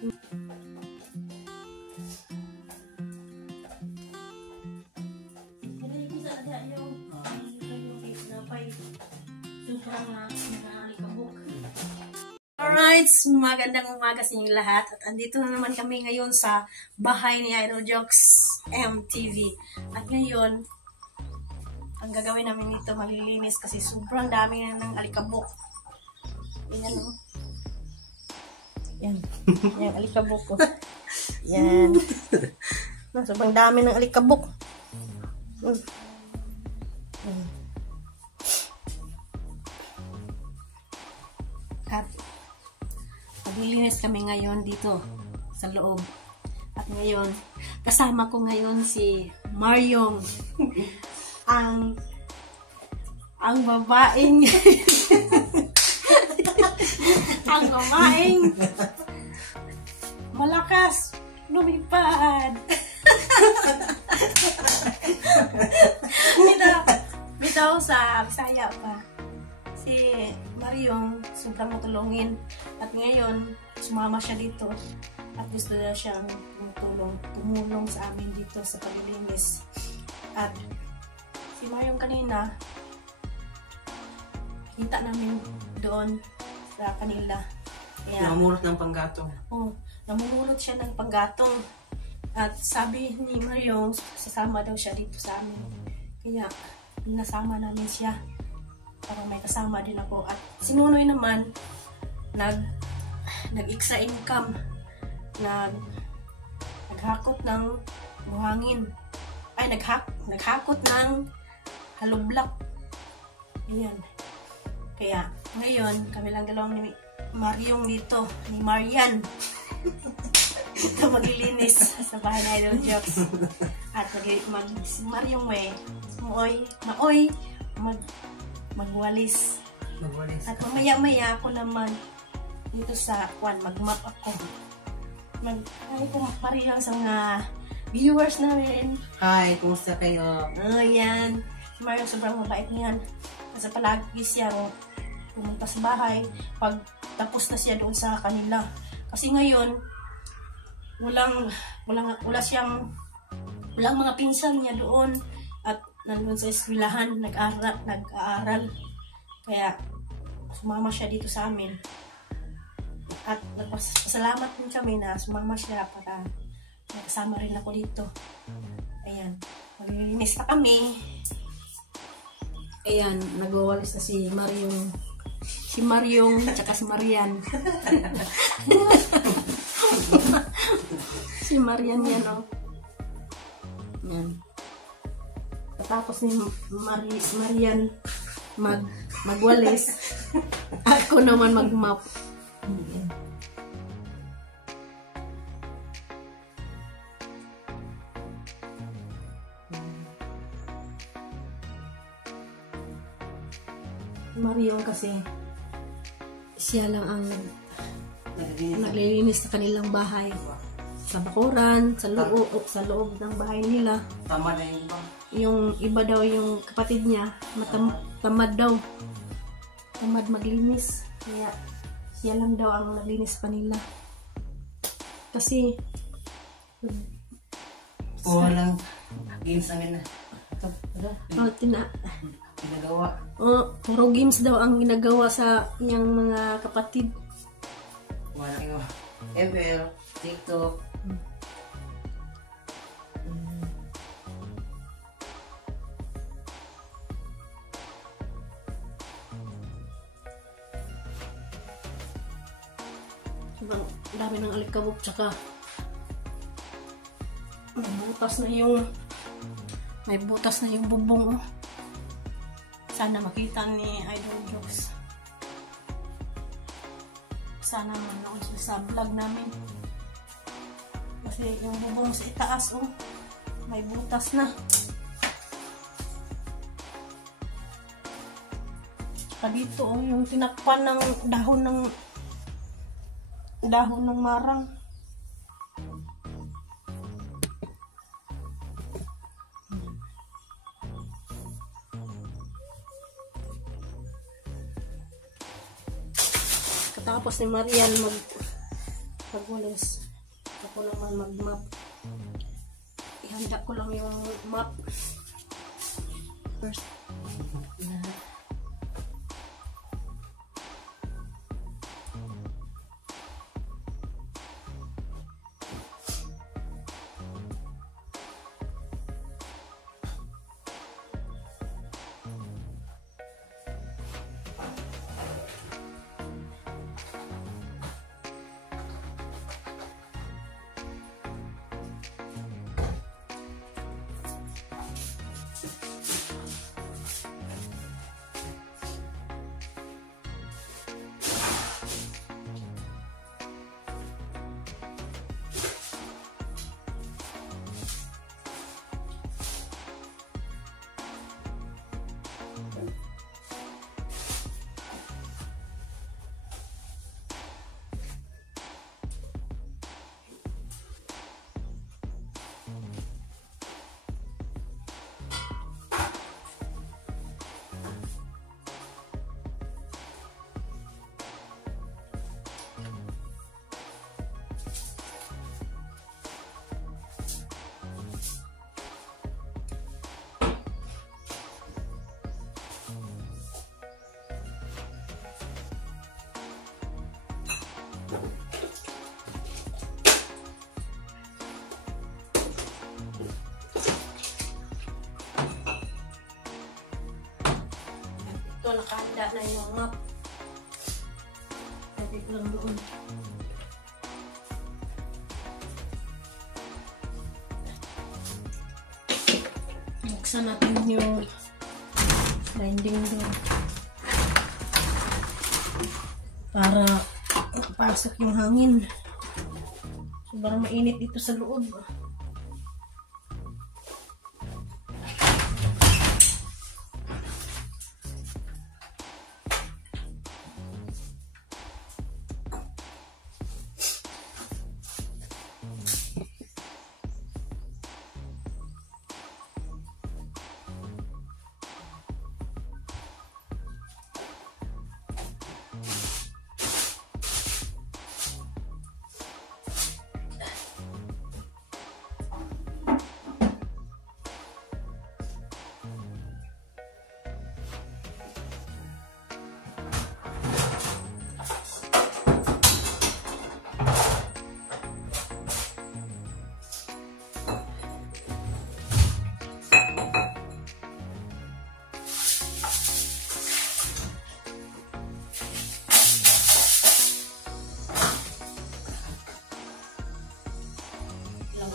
Alright, magandang umaga sa inyong lahat. At andito na naman kami ngayon sa bahay ni Idol Jokes MTV. At ngayon, ang gagawin namin dito, malilinis kasi sobrang dami na ng alikabok. Yan o. Yan. Yan, alikabok ko. Yan. Sobrang dami ng alikabok. At maglilinis kami ngayon dito sa loob. At ngayon, kasama ko ngayon si Maryong, ang babaeng ang babaeng malakas lumipad. Bitaw sa Bisaya pa. Si Maryong sobrang matulungin at ngayon sumama siya dito at gusto na siyang tumulong sa amin dito sa paglilinis. At si Maryong kanina kita namin doon sa kanila. Namumulot ng panggatong. Oh, namumulot siya ng panggatong. At sabi ni Maryong sasama daw siya dito sa amin. Kaya nasama namin siya. Parang may kasama din ako. At si Nunoy naman, nag-extra income. Naghakot ng buhangin. Ay, naghakot ng halublak. Ayan. Kaya, ngayon, kami lang dalawang ni Maryong dito. Ni Marian. Ito maglilinis sa bahay na Idol Jokes. At si Maryong magwalis. At mamaya-maya ako naman dito sa mag-map ako. Ay po, Maryong sa mga viewers namin. Hi, kumusta kayo? Yan. Si Maryong sobrang mabait niyan. Kasi palagi siya pumunta sa bahay pag tapos na siya doon sa kanila. Kasi ngayon, walang mga pinsan niya doon at nandun sa eskwelahan, nag-aaral. Kaya sumama siya dito sa amin. At nagpasalamat din kami na sumama siya para nakasama rin ako dito. Ayan, maglilinis na kami. Ayan, nagwawalis na si Maryong tsaka si Marian. Si Marian yan, oh. Yan. Tapos ni Marian magwalis. Ako naman mag-map. Maryong kasi siya lang ang naglilinis sa kanilang bahay. Sa bakuran, sa loob ng bahay nila. Tama na yung iba. Yung iba daw, yung kapatid niya, tamad daw. Tamad maglinis. Kaya siya lang daw ang naglinis pa nila. Kasi walang games namin na. Ginagawa. Puro games daw ang ginagawa sa iyang mga kapatid. Wala kayo. ML, TikTok. Ang dami ng alikabok tsaka may butas na yung bubong, oh. Sana makita ni Idol Jokes. Sana manood siya sa vlog namin. Kasi yung bubong sa itaas, oh, may butas na. Tsaka dito, oh, yung tinakpan ng dahon ng marang. Katapos ni Marian pagwalis. Ako naman mag-map. Ihanda ko lang yung map. First. Ito, nakahanda na yung map. Pwede ko lang doon. Buksan natin yung sliding door. Para makapasok yung hangin. Sobrang mainit dito sa loob.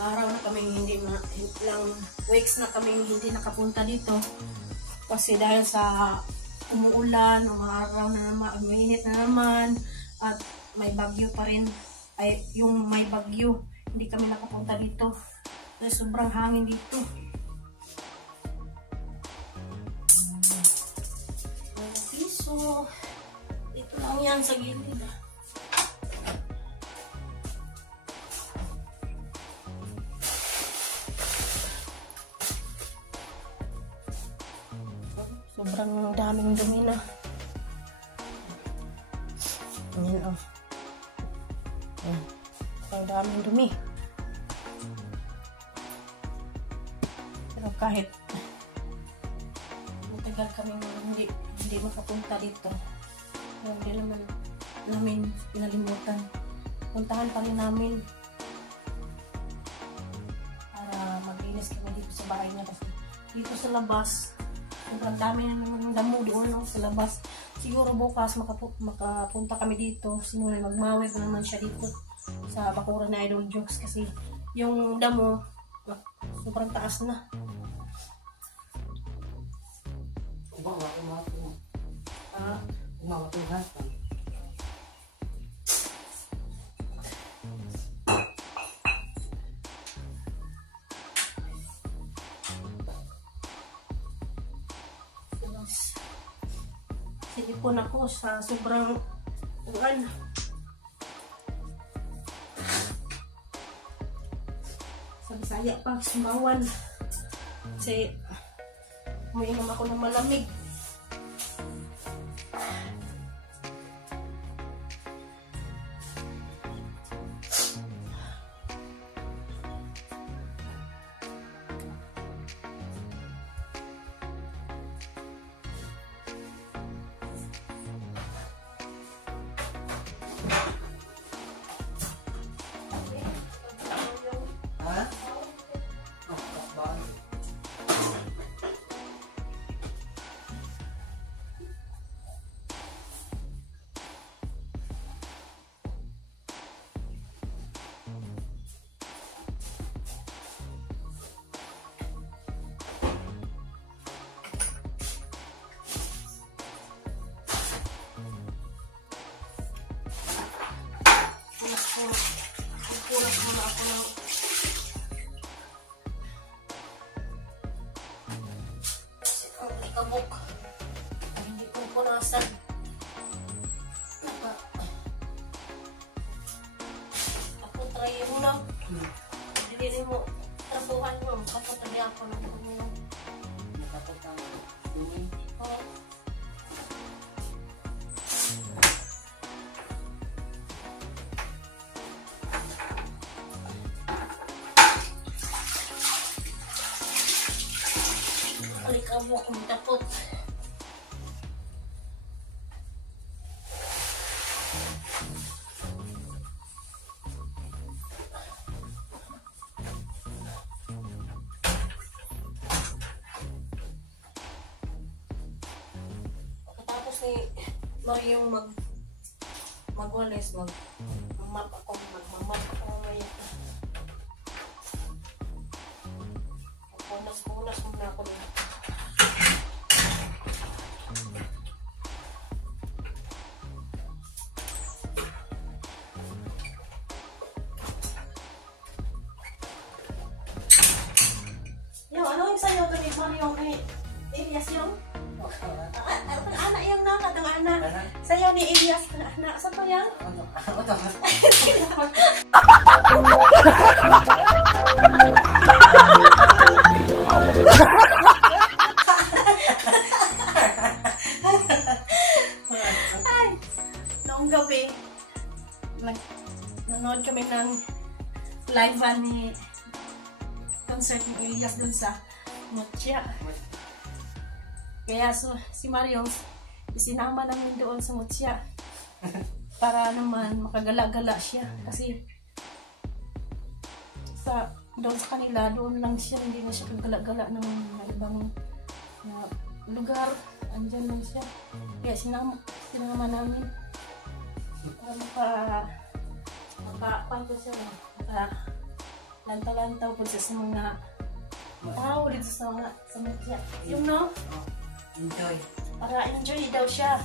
Araw na kaming ilang weeks na kaming hindi nakapunta dito kasi dahil sa umuulan, umaraw na naman, uminit na naman at may bagyo pa rin, ay yung may bagyo, hindi kami nakapunta dito dahil sobrang hangin dito. So ito lang yan sa gilid. Sobrang daming dumi na. Ayan o. Sobrang daming dumi. Pero kahit matagal kami hindi makapunta dito, hindi naman namin pinalimutan. Puntahan pa rin namin para maglinis kami dito sa bahay niya kasi dito sa labas sobrang dami na naman damo doon sa labas. Siguro bukas makapunta kami dito. Sinunay magmawid na naman siya dito sa bakuran na Idol Jokes kasi yung damo sobrang taas na. Sinipon ako sa sobrang ulan. Sa Bisaya pa, Sumbawan. Kasi umiinom ako ng malamig. sabok. Ay, hindi ko punasan. Ako try mo na. Hindi mo trapuhan mo. Kapag tabi ako na mo. Nakapot ang dumi. Oh. Alikabok kong tapot. Tapos ni Mariong magwalis, magmap ako ngayon. Punas muna ako dito. Yung ano yung sa'yo ito ni Mariong Elias yung? Anak yung nangat ang anak. Sayaw ni Elias ang anak. Saan pa yan? Ay, noong gabi, nanood kami ng live ni concert ni Elias dun sa Mutya. Kaya si Mariong isinama namin doon sa Mutya para naman makagala-gala siya kasi doon sa kanila, doon lang siya, hindi na siya kagala-gala ng ibang lugar, andyan lang siya. Kaya sinama namin para makapanto siya, lanta-lantaw po siya sa mga tao dito sa Mutya. Yung no? Enjoy. Para enjoy daw siya,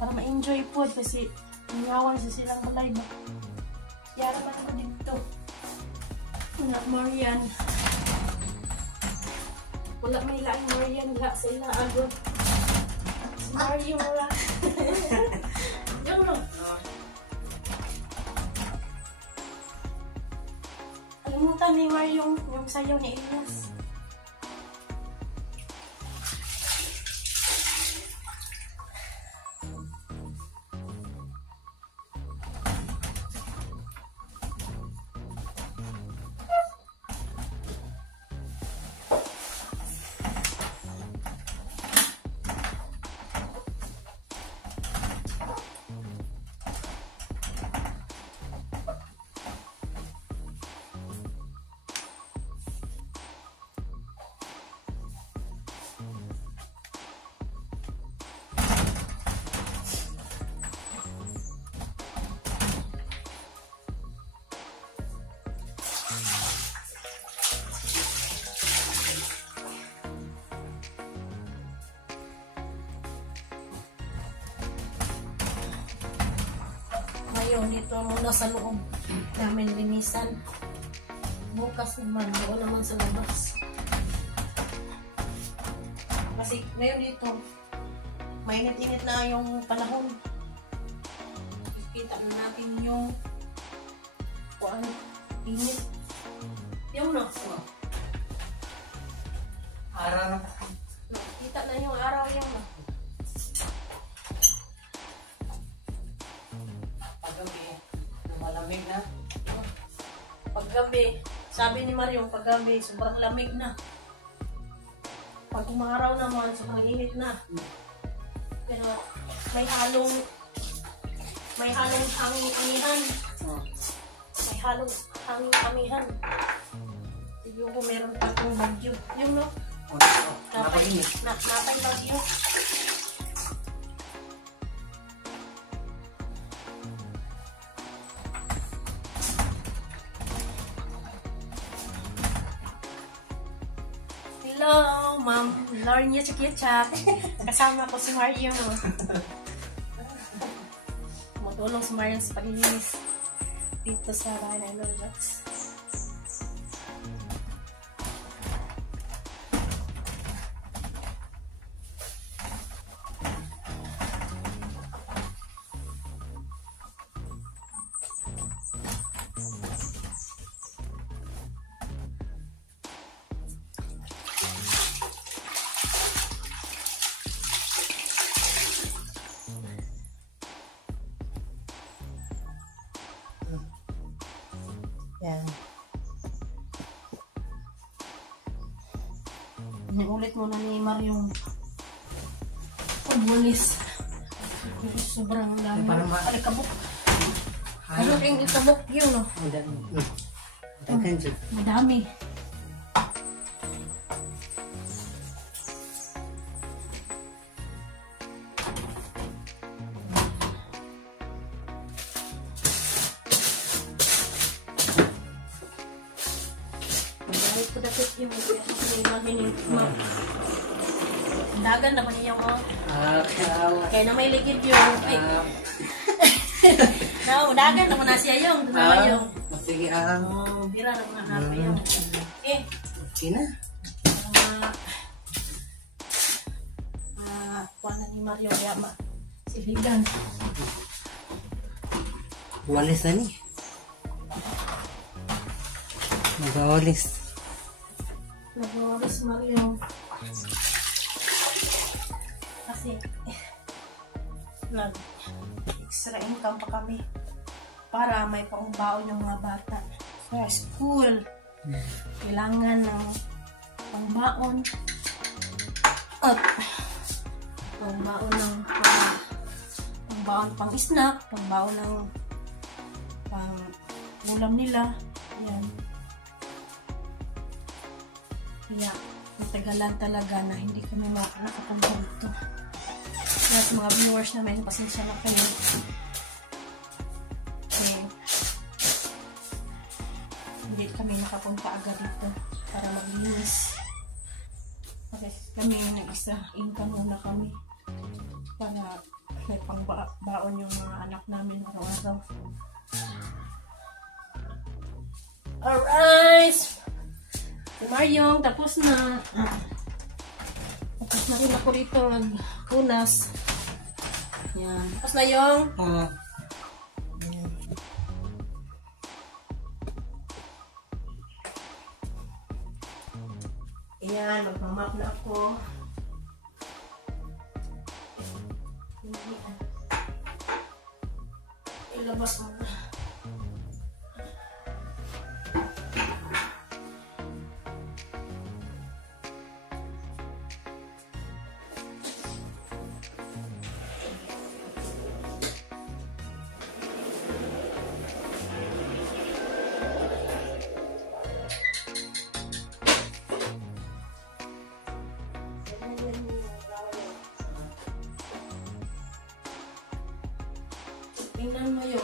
para ma-enjoy po kasi nangawan siya silang balay ba. Kaya naman ako dito. Anak Marian. Wala may laing Marian la sa ilang agod. Si Mario wala. Yung no? Alimutan ni Mario yung sayaw ni Elias. Ngayon, dito muna sa loob namin linisan. Bukas naman, doon naman sa labas. Kasi ngayon dito, mainit-init na yung panahon. Kita na natin yung init. Yung no? Araw na. Kita na yung araw yung no? Malamig na. Paggabi, sabi ni Mariong, paggabi, sobrang lamig na. Pag umaraw naman, sobrang init na. Pero may halong hangin-amihan. May halong hangin-amihan. Siguro meron pa akong bagyo. Yung no? Napay bagyo. Hello, Ma'am Lornia Chukyachat. Kasama ko si Mario. Tumutulong si Mario sa paglilinis dito sa bahay ng Lorjax. Ulit muna ni Mario yung pagwalis. Sobrang dami. Alikabok. Ano rin itabok yun, no? Madami. Dahil ko dapat yung dagan naman yung kaya na may ligid yung no, dagan naman na siya yung yung sige bira naman na yung okay na kuha na ni Mario Yama siligan walis na ni nagawalis Mario kasi nag-extra income pa kami para may pangbaon ng mga bata sa school. Kailangan ng pangbaon at pangbaon ng pangbaon pang snack, pangbaon ng pang ulam nila. Yan. Kaya matagalan talaga na hindi kami nakapunta dito. At mga viewers namin, pasensya na kayo. Hindi kami nakapunta agad dito para maglinis. Kasi kami nag-isa income muna kami para may pangbaon yung mga anak namin araw-araw. Alright! Si Maryong, tapos na. Tapos na rin ako dito magkunas. Yan. Tapos na yung ayan, magmamap na ako. Ilabas mo na. Tingnan mo yun.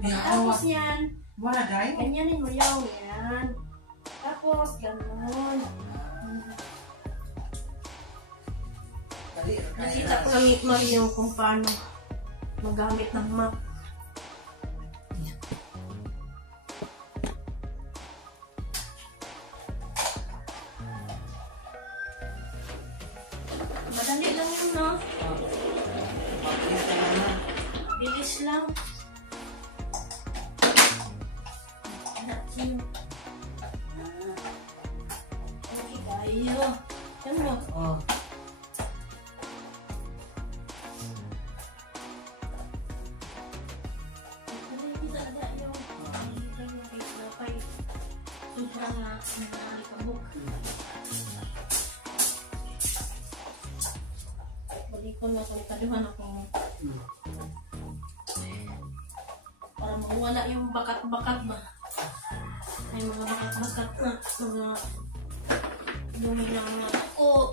Tapos yan. Ganyanin mo yung yan. Tapos gano'n. Nakita ko lang yung kung paano magamit ng map. Madali lang yun, no? Bilis lang. Okay, tayo. Yan mo. Sobrang nakakabuk. Balik ko na kung kaluhan ako para mawala yung bakat-bakat ba. May mga bakat-bakat na mga lumilang na ako.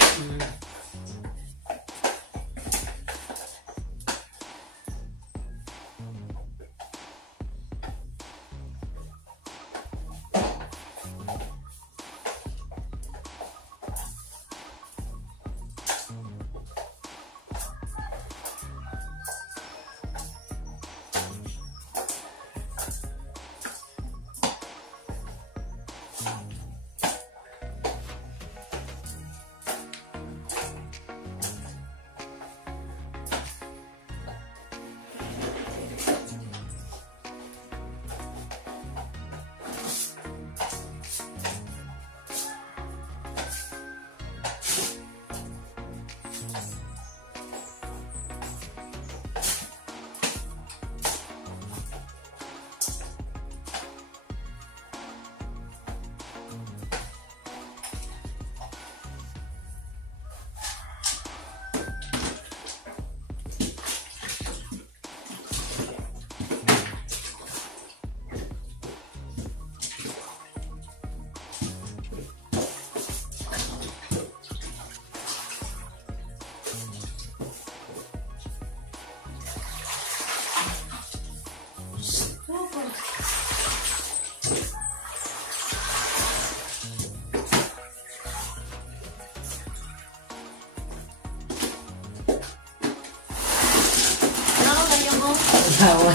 Tawa.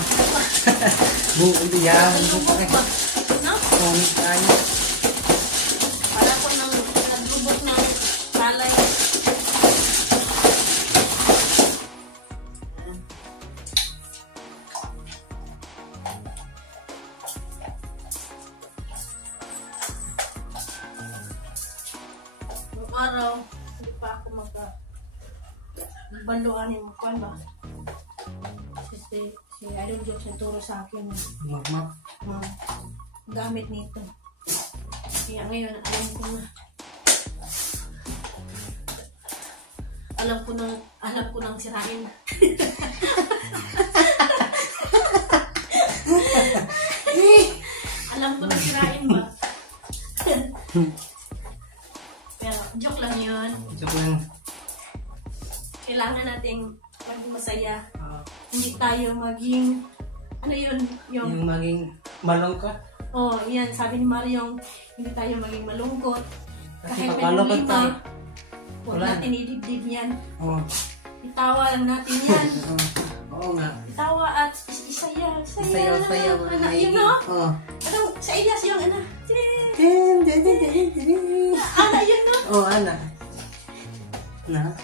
Buong diyan. Lubog ba? No? Pumit tayo. Para ko nang naglubog ng palay. Noong araw, hindi pa ako magbandoan yung mukhaan ba? Kasi si Idol Jokes nagturo sa akin Magmak. gamit nito. Kaya ngayon, alam ko nang sirain. Alam ko nang sirain ba? Pero joke lang yun. Joke lang. Kailangan nating maging masaya. Hindi tayo maging, ano yun? Yung maging malungkot. Oh, yan. Sabi ni Mario, hindi tayo maging malungkot. Kasi Kahit pag may malungkot problema, tayo, huwag wala natin idibdib yan. Oo. Itawa lang natin yan. Oo nga. Itawa at isaya. Sayaw-sayaw. Ano, yun no? Oo. Anong, sa Elias yung ano? Ana yun no? Oo, ana. Na?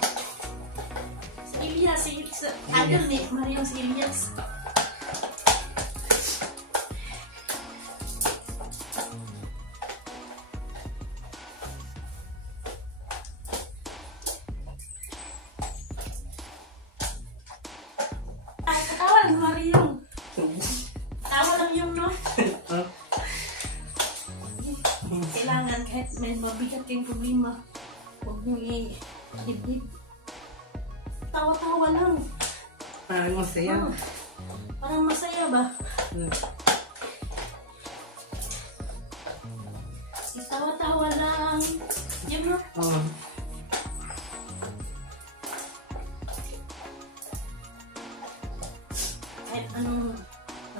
Sa Elias, sa Idol ni Mario si Elias. Ay, katawa lang Mario. Tawa lang yung no? Kailangan kahit may mabigat kayong problema, huwag nyo i-dibdib. Tawa-tawa lang. Parang masaya. Parang masaya ba? Tawa-tawa lang. Yun mo. Oo. Kahit anong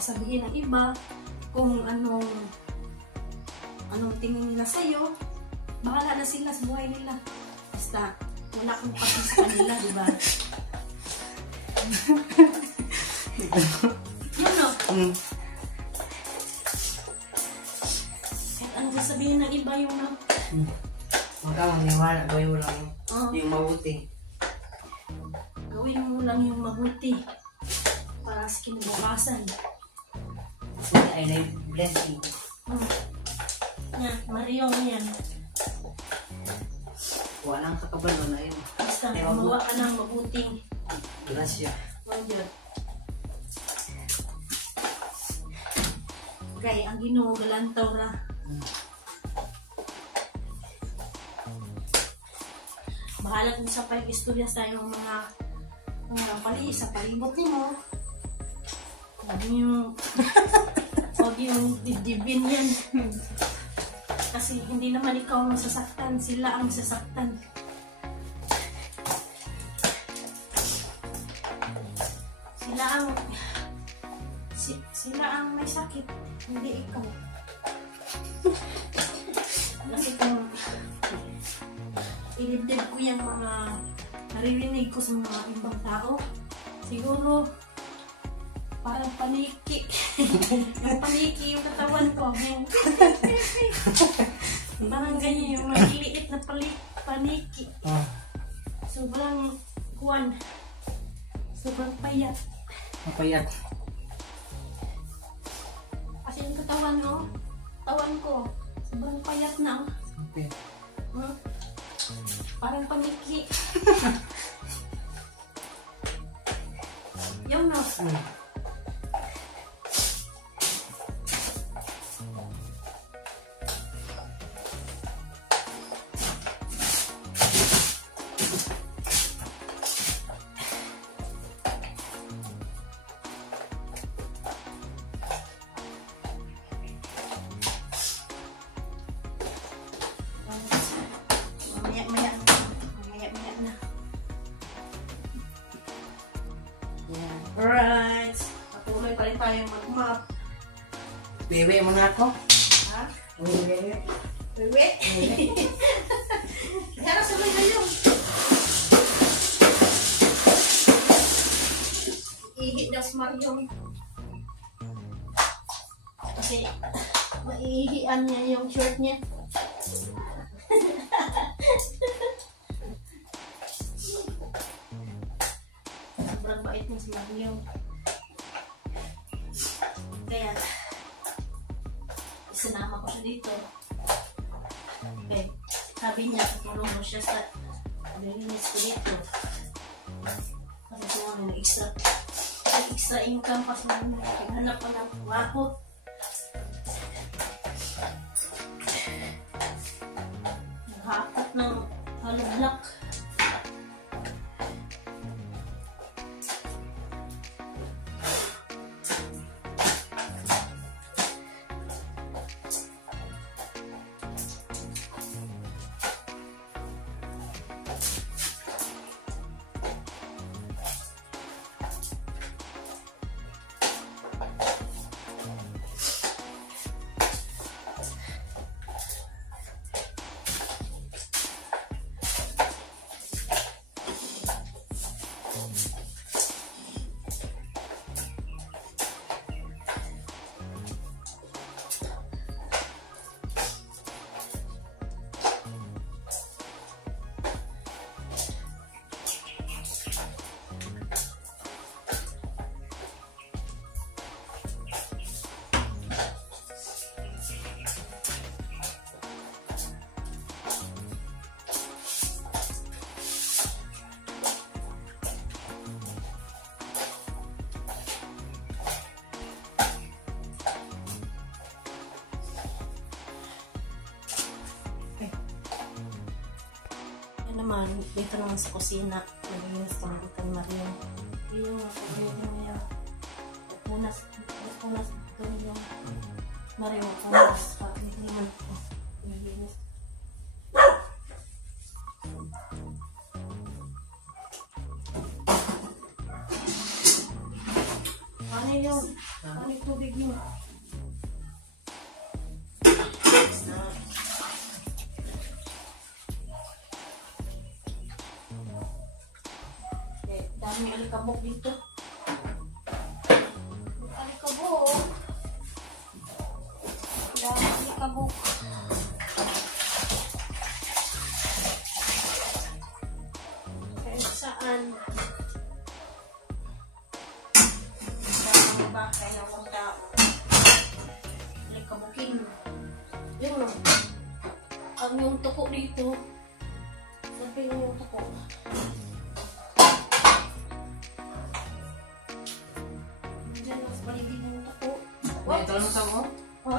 sasabihin ng iba, kung anong tingin nila sa'yo, bahala na sila sa buhay nila. Basta, wala kang pati sa kanila, di ba? Yun no? Kahit anong sasabihin ng iba yung no? Huwag ka maniwala. Gawin mo lang yung mabuti. Gawin mo lang yung mabuti para sa kinabukasan. I like blessing. Yan, Mario yan. Walang kakabalo na yun. Basta gumawa ka ng mabuting. Grasya. Yun. Okay, ang Ginoo galantaw ra. Bahala kung sa pag-istorya sa iyong mga pali sa palibot nimo. Huwag yung dibdibin yan. Kasi hindi naman ikaw ang sasaktan, sila ang sasaktan. Sila ang may sakit, hindi ikaw. Kasi kung ilibdib ko yung mga naririnig ko sa mga ibang tao, siguro parang paniki. Yung paniki yung katawan ko. Parang ganyan yung maliliit na paniki. Sobrang kuwan. Sobrang payat. Mapayat. Kasi yung katawan ko, sobrang payat na. Okay. Parang paniki. Yung no. Maya na. Alright. Patuloy pa rin tayong mag-map. Bebe mo na ako. Ha? Bebe. Bebe? Kaya sabay kayo. Ihit daw si Mario. kasi maihian niya yung short niya. Sobrang bait niya si Mario. Kaya, sinama ko siya dito. Okay. Sabi niya, tutulong mo siya sa nilinis ko dito. Kasi siya may extra income kasi naghanap pa ng trabaho. Naghakat ng hollow block. Naman, dito naman sa kusina, nalinis ko ng ikan Mario. Yung pagkakas niya, punas ito yung Mario, punas, dito naman ito, nalinis. Ano yung, ano yung tubig yun? May alikabok dito. Alikabok. Dami alikabok. Kahit saan. Sa mga bahay ng mga tao. Alikabokin. Yun. Ang yung tuko dito. Sabi yung tuko. May ito lang mo? Ha?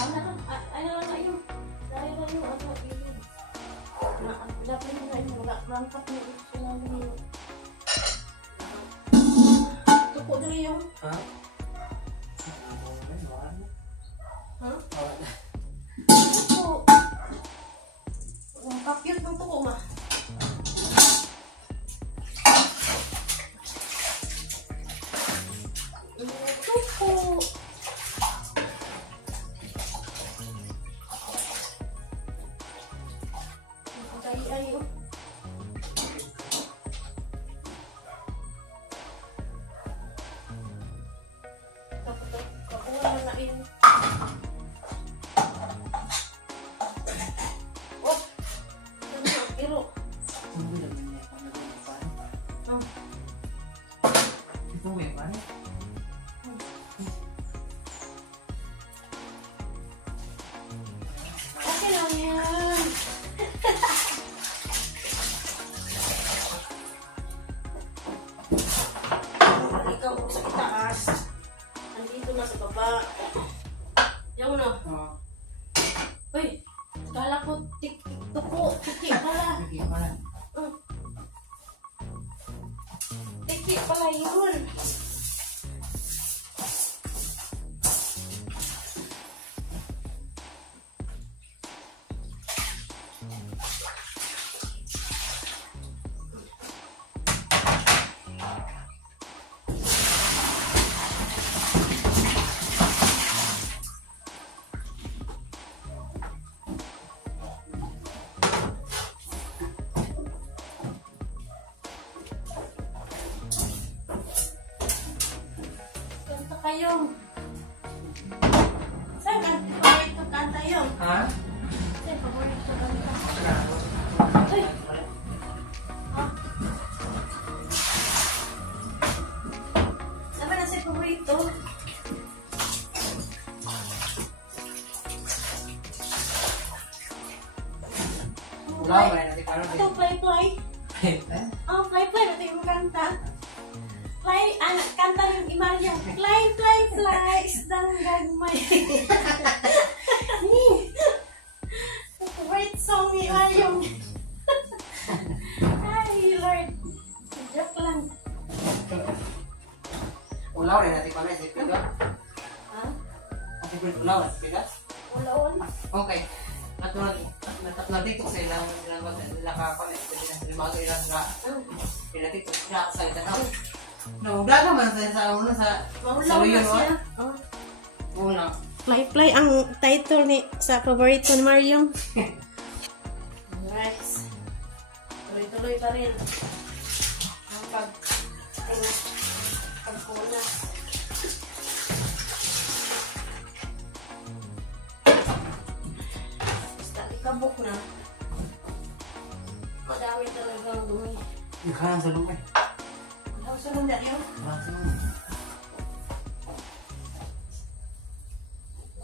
Ano na yun? Dahil na yun, ano yun? Dapat yun na yun, rangkat mo sinabi mo. Tuko na yun. Ha? Ha? Tuko. Ang kapyot ng tuko ma. Okay lang yan. Ikaw sa itaas. Nandito na sa baba. Yung na. Uy, kala ko tuko. Tiki pala. Tiki pala yun. Kayo. Ayun. Ha? Ito yung paborito kanta. Ay! Ah. Naman na siya paborito. Ulaw ba natin karon? Ito, fly. Eh? Oh, fly. Ito yung kanta. Fly, anak, kanta ng Imaryong. Fly, isdang gagmay. Favorite song ni Imaryong. Ay, Lord. Joke lang. Ulaw rin natin pala. Sige ka? Ha? Ate Prit, ulaw. Sige ka? Ulaon? Okay. Natito sa ilang nakaka-connect sa limaga ilang sa pinatito sa salita na. Naugla naman sa una sa Maulaw na siya. Oh. Una. Fly ang title ni sa paborito ni Maryong. Alright. Tuloy-tuloy pa rin. Ang pagkuna. Basta ikabok na. Madami talagang dumi. Ikaw sa lumay. Ang sunod na yun.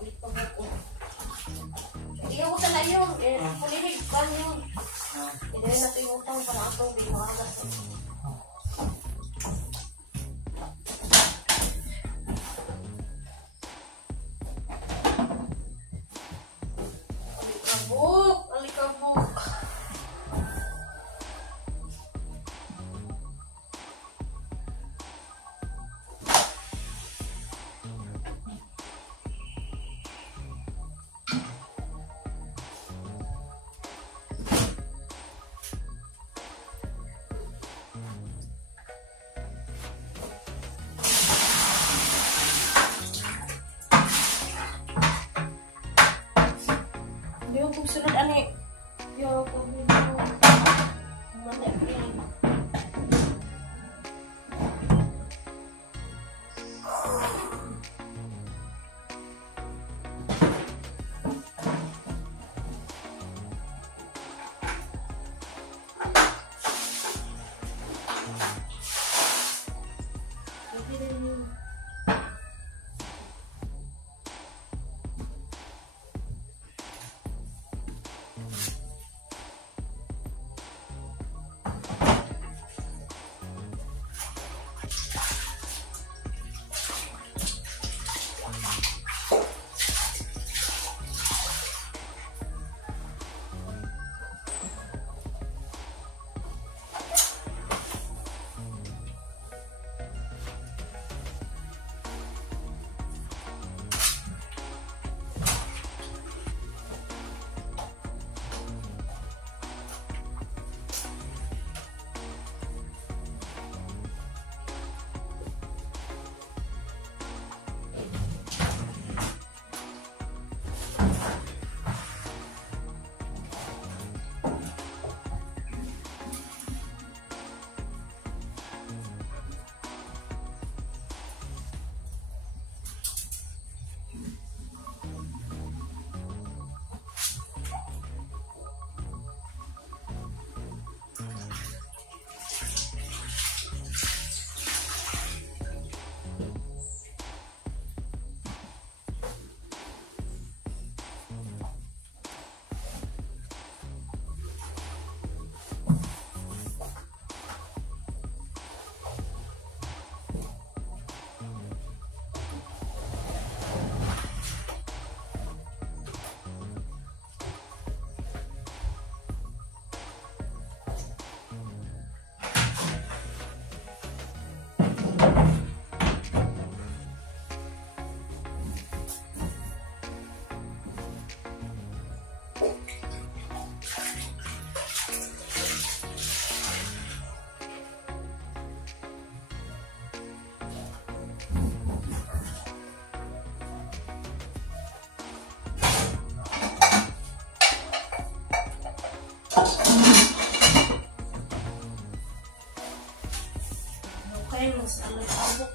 Ulit pa ko. Hindi ako sana yun. Pulihig pa yun. Hindi natin yung utang para atong di makagas. Alikabok. Hindi mo kung sunod ani. Yo, kung hindi mo. Mali. Mas alat-abok.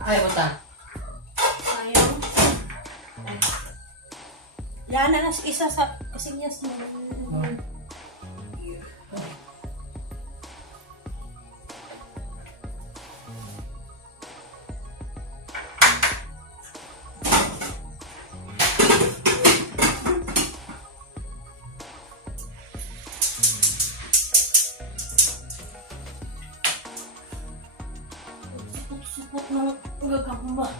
Ay, punta. Sayang. Daan na isa sa kasinyas mo. Supot ng gagamba.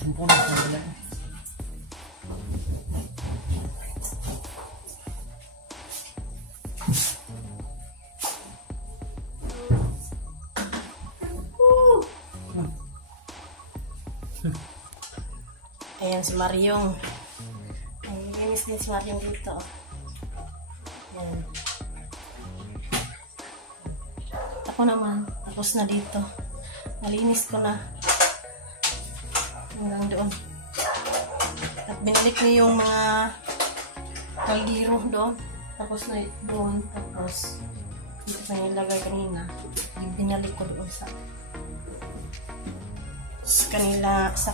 Sempurna sebenarnya. Ayan si Mariong. Ay, linis din si Mariong dito. Ayan. Ako naman, tapos na dito. Nalinis ko na. Hanggang doon. At binalik niyo yung mga kaldero doon. Tapos na doon. Tapos dito sa nilagay kanina. Binalik ko doon sa kanila sa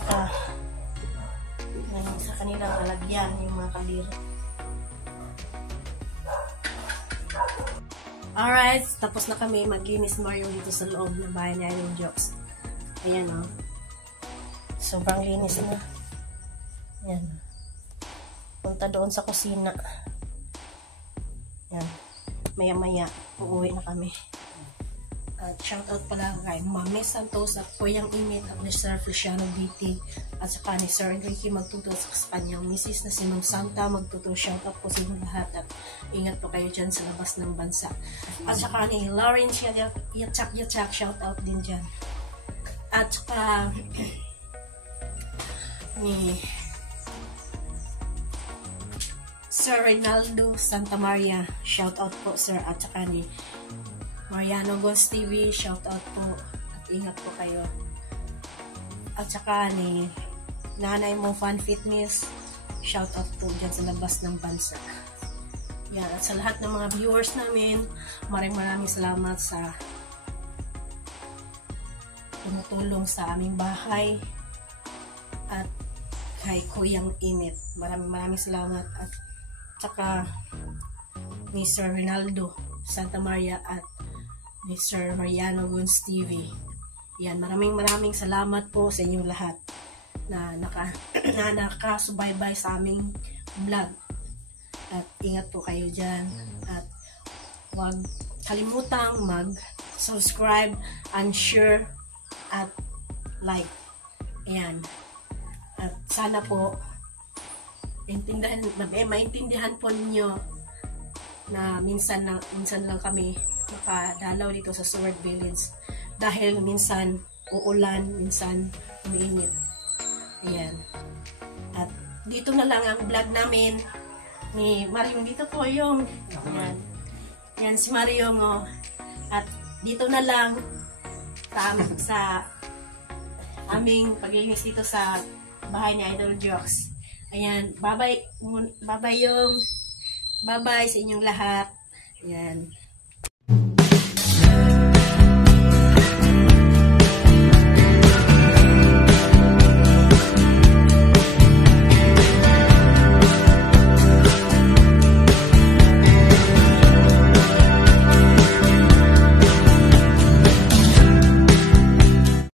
kanilang lalagyan yung mga kaldero. Alright, tapos na kami maglinis Mario dito sa loob ng bahay ni Idol Jokes. Ayan o. Sobrang linis na. Ayan. Punta doon sa kusina. Ayan. Maya-maya, uuwi na kami. At shoutout pala kay Mami Santos at Kuyang Imit at ni Sir Feliciano BT at saka ni Sir Enrique Magtuto sa kanyang misis na si Ma'am Santa Magtuto. Shoutout po sa inyong lahat at ingat po kayo dyan sa labas ng bansa. At saka ni Lawrence Yatsak shoutout din dyan. At saka ni Sir Reynaldo Santa Maria, shoutout po sir, at saka ni Mariano Ghost TV, shoutout po at ingat po kayo. At saka ni Nanay Mo Fan Fitness, shoutout po dyan sa labas ng bansa. Yan, at sa lahat ng mga viewers namin, maraming salamat sa tumutulong sa aming bahay at kay Kuyang Imit. Maraming salamat. At saka ni Sir Rinaldo Santa Maria at ni Sir Mariano Guns TV. Yan, maraming salamat po sa inyong lahat na nakasubaybay sa aming vlog. At ingat po kayo dyan. At huwag kalimutang mag-subscribe and share at like. Ayan. At sana po maintindihan po ninyo na minsan lang kami makadalaw dito sa Sword Village dahil minsan uulan, minsan umiinit. Ayan. At dito na lang ang vlog namin ni Mariong. Dito po yung yan si Mariong, oh. At dito na lang sa aming paglinis dito sa bahay ni Idol Jokes. Ayan, bye-bye sa inyong lahat. Ayan.